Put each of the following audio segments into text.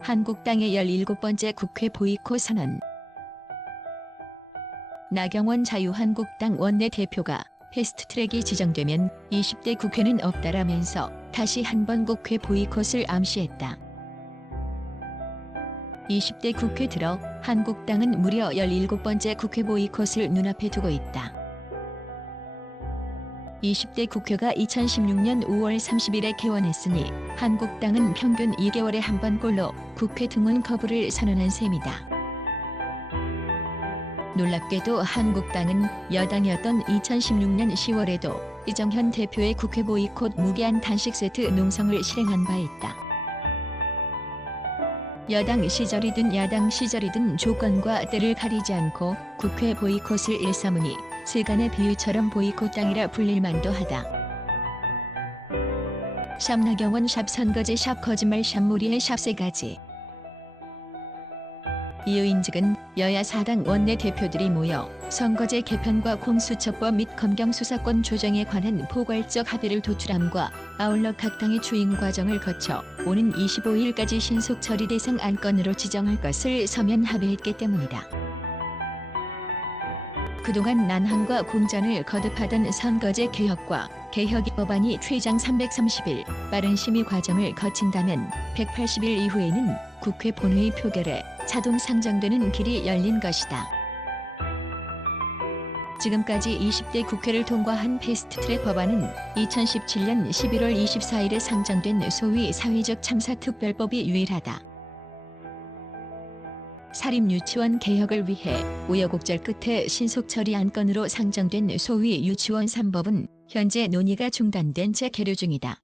한국당의 17번째 국회 보이콧 선언. 나경원 자유한국당 원내대표가 패스트트랙이 지정되면 20대 국회는 없다라면서 다시 한번 국회 보이콧을 암시했다. 20대 국회 들어 한국당은 무려 17번째 국회 보이콧을 눈앞에 두고 있다. 20대 국회가 2016년 5월 30일에 개원했으니 한국당은 평균 2개월에 한 번꼴로 국회 등원 거부를 선언한 셈이다. 놀랍게도 한국당은 여당이었던 2016년 10월에도 이정현 대표의 국회 보이콧 무제한 단식 세트 농성을 실행한 바 있다. 여당 시절이든 야당 시절이든 조건과 때를 가리지 않고 국회 보이콧을 일삼으니 세간의 비유처럼 보이콧당이라 불릴 만도 하다. 샵 나경원 샵 선거제 샵 거짓말 샵 무리의 샵 세 가지. 이유인즉은 여야 4당 원내대표들이 모여 선거제 개편과 공수처법 및 검경수사권 조정에 관한 포괄적 합의를 도출함과 아울러 각 당의 추인 과정을 거쳐 오는 25일까지 신속 처리 대상 안건으로 지정할 것을 서면 합의했기 때문이다. 그동안 난항과 공전을 거듭하던 선거제 개혁과 개혁 법안이 최장 330일 빠른 심의 과정을 거친다면 180일 이후에는 국회 본회의 표결에 자동 상정되는 길이 열린 것이다. 지금까지 20대 국회를 통과한 패스트트랙 법안은 2017년 11월 24일에 상정된 소위 사회적 참사 특별법이 유일하다. 사립유치원 개혁을 위해 우여곡절 끝에 신속 처리 안건으로 상정된 소위 유치원 3법은 현재 논의가 중단된 채 계류 중이다.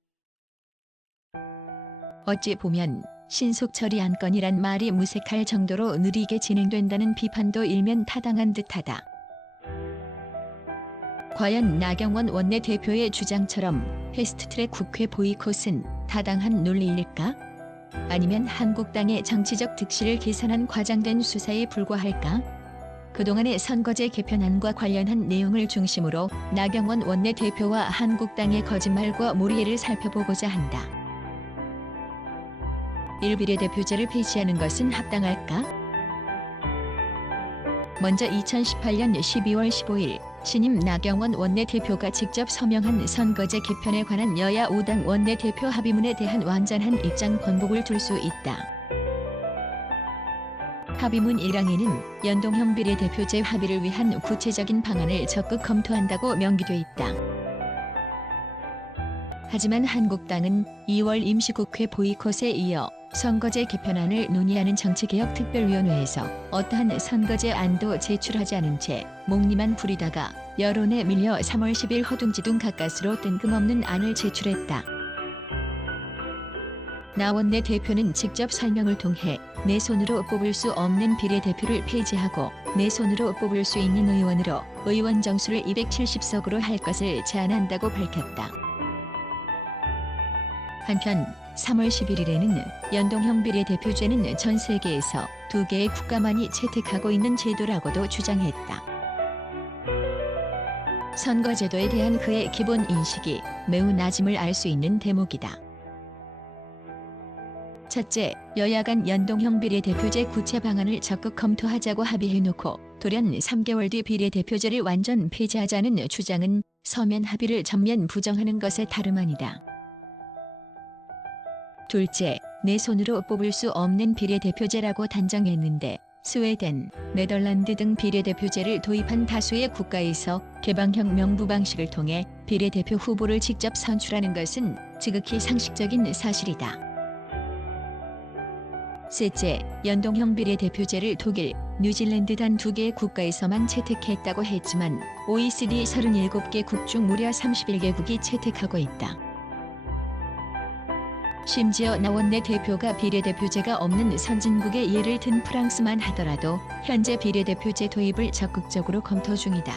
어찌 보면 신속 처리 안건이란 말이 무색할 정도로 느리게 진행된다는 비판도 일면 타당한 듯하다. 과연 나경원 원내대표의 주장처럼 패스트트랙 국회 보이콧은 타당한 논리일까? 아니면 한국당의 정치적 득실을 계산한 과장된 수사에 불과할까? 그동안의 선거제 개편안과 관련한 내용을 중심으로 나경원 원내대표와 한국당의 거짓말과 몰이해를 살펴보고자 한다. 1비례대표제를 폐지하는 것은 합당할까? 먼저 2018년 12월 15일 신임 나경원 원내대표가 직접 서명한 선거제 개편에 관한 여야 5당 원내대표 합의문에 대한 완전한 입장 번복을 둘 수 있다. 합의문 1항에는 연동형 비례대표제 합의를 위한 구체적인 방안을 적극 검토한다고 명기돼 있다. 하지만 한국당은 2월 임시국회 보이콧에 이어 선거제 개편안을 논의하는 정치개혁특별위원회에서 어떠한 선거제 안도 제출하지 않은 채 목리만 부리다가 여론에 밀려 3월 10일 허둥지둥 가까스로 뜬금없는 안을 제출했다. 나 원내대표는 직접 설명을 통해 내 손으로 뽑을 수 없는 비례대표를 폐지하고 내 손으로 뽑을 수 있는 의원으로 의원 정수를 270석으로 할 것을 제안한다고 밝혔다. 한편 3월 11일에는 연동형 비례대표제는 전 세계에서 2개의 국가만이 채택하고 있는 제도라고도 주장했다. 선거제도에 대한 그의 기본 인식이 매우 낮음을 알 수 있는 대목이다. 첫째, 여야 간 연동형 비례대표제 구체 방안을 적극 검토하자고 합의해놓고 돌연 3개월 뒤 비례대표제를 완전 폐지하자는 주장은 서면 합의를 전면 부정하는 것에 다름 아니다. 둘째, 내 손으로 뽑을 수 없는 비례대표제라고 단정했는데 스웨덴, 네덜란드 등 비례대표제를 도입한 다수의 국가에서 개방형 명부 방식을 통해 비례대표 후보를 직접 선출하는 것은 지극히 상식적인 사실이다. 셋째, 연동형 비례대표제를 독일, 뉴질랜드 단 2개의 국가에서만 채택했다고 했지만 OECD 37개국 중 무려 31개국이 채택하고 있다. 심지어 나 원내대표가 비례대표제가 없는 선진국의 예를 든 프랑스만 하더라도 현재 비례대표제 도입을 적극적으로 검토 중이다.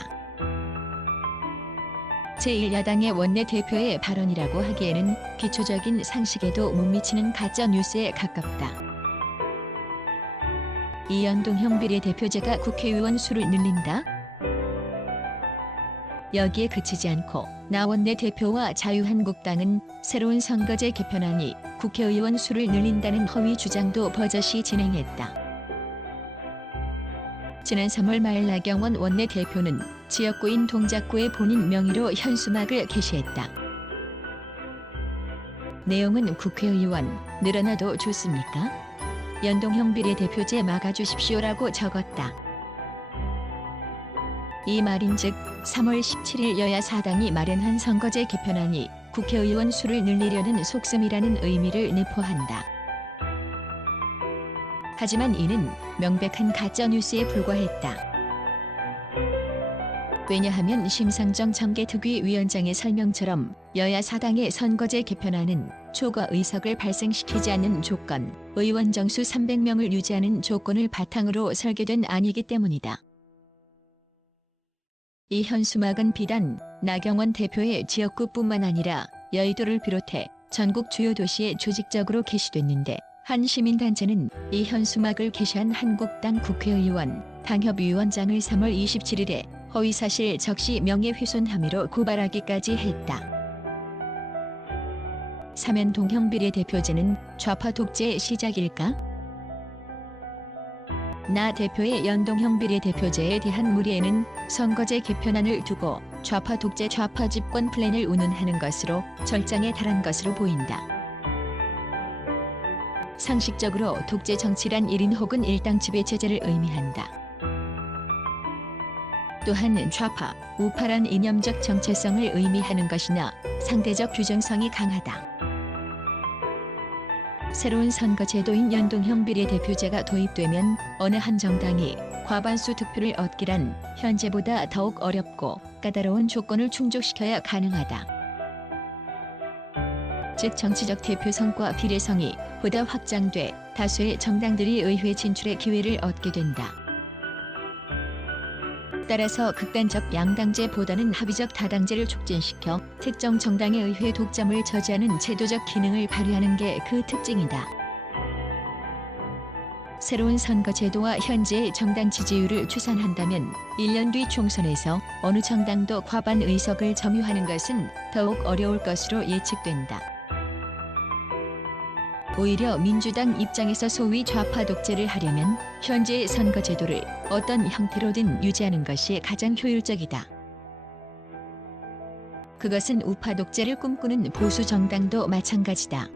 제1야당의 원내대표의 발언이라고 하기에는 기초적인 상식에도 못 미치는 가짜 뉴스에 가깝다. 이 연동형 비례대표제가 국회의원 수를 늘린다? 여기에 그치지 않고 나 원내대표와 자유한국당은 새로운 선거제 개편안이 국회의원 수를 늘린다는 허위 주장도 버젓이 진행했다. 지난 3월 말 나경원 원내대표는 지역구인 동작구의 본인 명의로 현수막을 게시했다. 내용은 국회의원 늘어나도 좋습니까? 연동형 비례대표제 막아주십시오라고 적었다. 이 말인즉 3월 17일 여야 사당이 마련한 선거제 개편안이 국회의원 수를 늘리려는 속셈이라는 의미를 내포한다. 하지만 이는 명백한 가짜뉴스에 불과했다. 왜냐하면 심상정 정계특위 위원장의 설명처럼 여야 사당의 선거제 개편안은 초과 의석을 발생시키지 않는 조건, 의원 정수 300명을 유지하는 조건을 바탕으로 설계된 안이기 때문이다. 이 현수막은 비단 나경원 대표의 지역구뿐만 아니라 여의도를 비롯해 전국 주요 도시에 조직적으로 게시됐는데, 한 시민단체는 이 현수막을 게시한 한국당 국회의원 당협위원장을 3월 27일에 허위사실 적시 명예훼손 혐의로 고발하기까지 했다. 사면동형 비례대표제는 좌파 독재의 시작일까? 나 대표의 연동형 비례대표제에 대한 물의에는 선거제 개편안을 두고 좌파 독재 좌파 집권 플랜을 운운하는 것으로 절정에 달한 것으로 보인다. 상식적으로 독재 정치란 1인 혹은 1당 지배체제를 의미한다. 또한 좌파, 우파란 이념적 정체성을 의미하는 것이나 상대적 규정성이 강하다. 새로운 선거제도인 연동형 비례대표제가 도입되면 어느 한 정당이 과반수 득표를 얻기란 현재보다 더욱 어렵고 까다로운 조건을 충족시켜야 가능하다. 즉 정치적 대표성과 비례성이 보다 확장돼 다수의 정당들이 의회 진출의 기회를 얻게 된다. 따라서 극단적 양당제보다는 합의적 다당제를 촉진시켜 특정 정당의 의회 독점을 저지하는 제도적 기능을 발휘하는 게 그 특징이다. 새로운 선거제도와 현재의 정당 지지율을 추산한다면 1년 뒤 총선에서 어느 정당도 과반 의석을 점유하는 것은 더욱 어려울 것으로 예측된다. 오히려 민주당 입장에서 소위 좌파 독재를 하려면 현재의 선거제도를 어떤 형태로든 유지하는 것이 가장 효율적이다. 그것은 우파 독재를 꿈꾸는 보수 정당도 마찬가지다.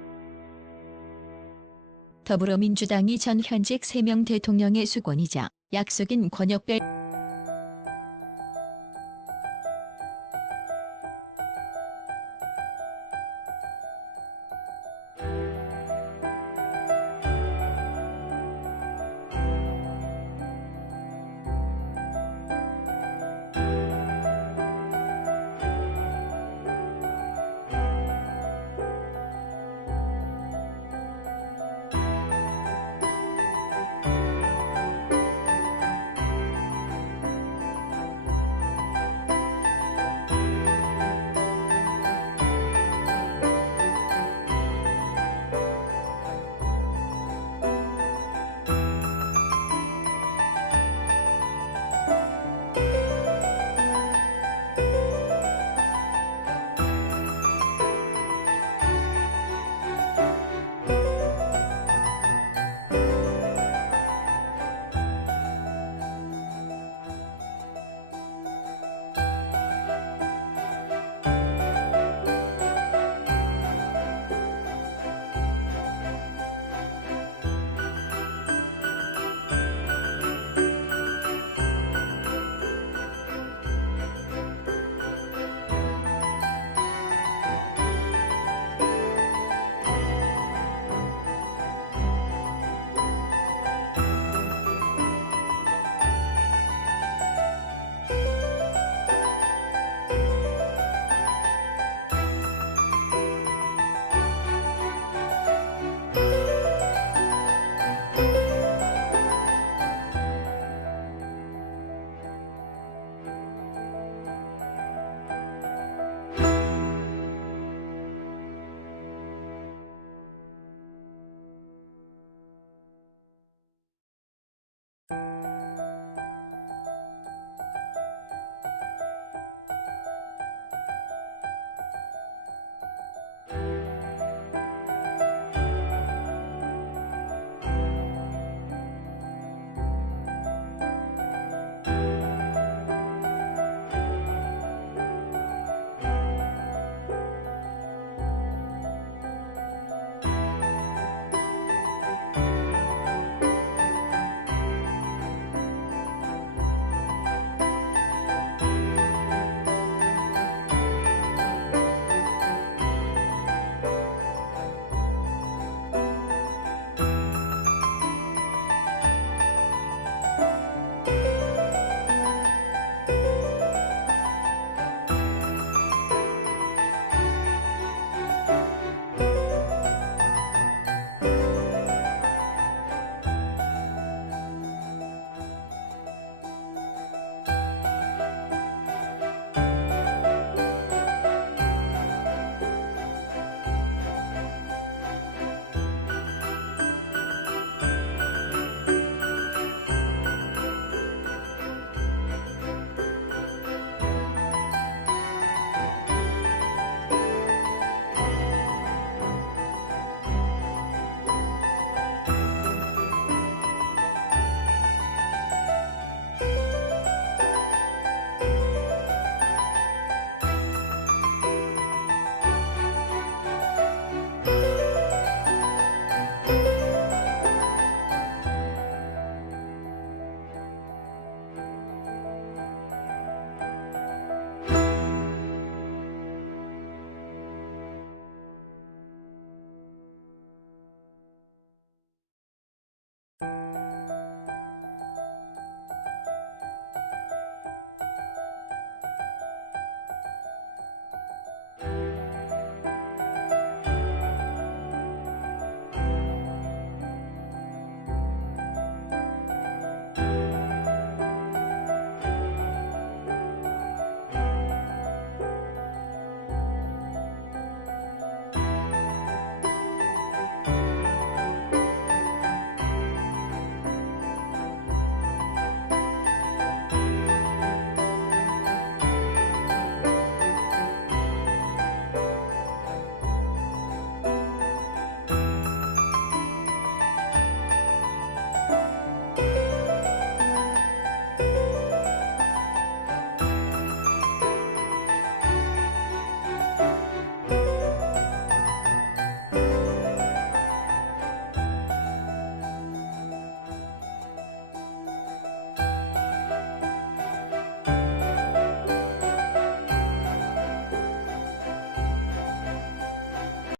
더불어민주당이 전 현직 3명 대통령의 수권이자 약속인 권역별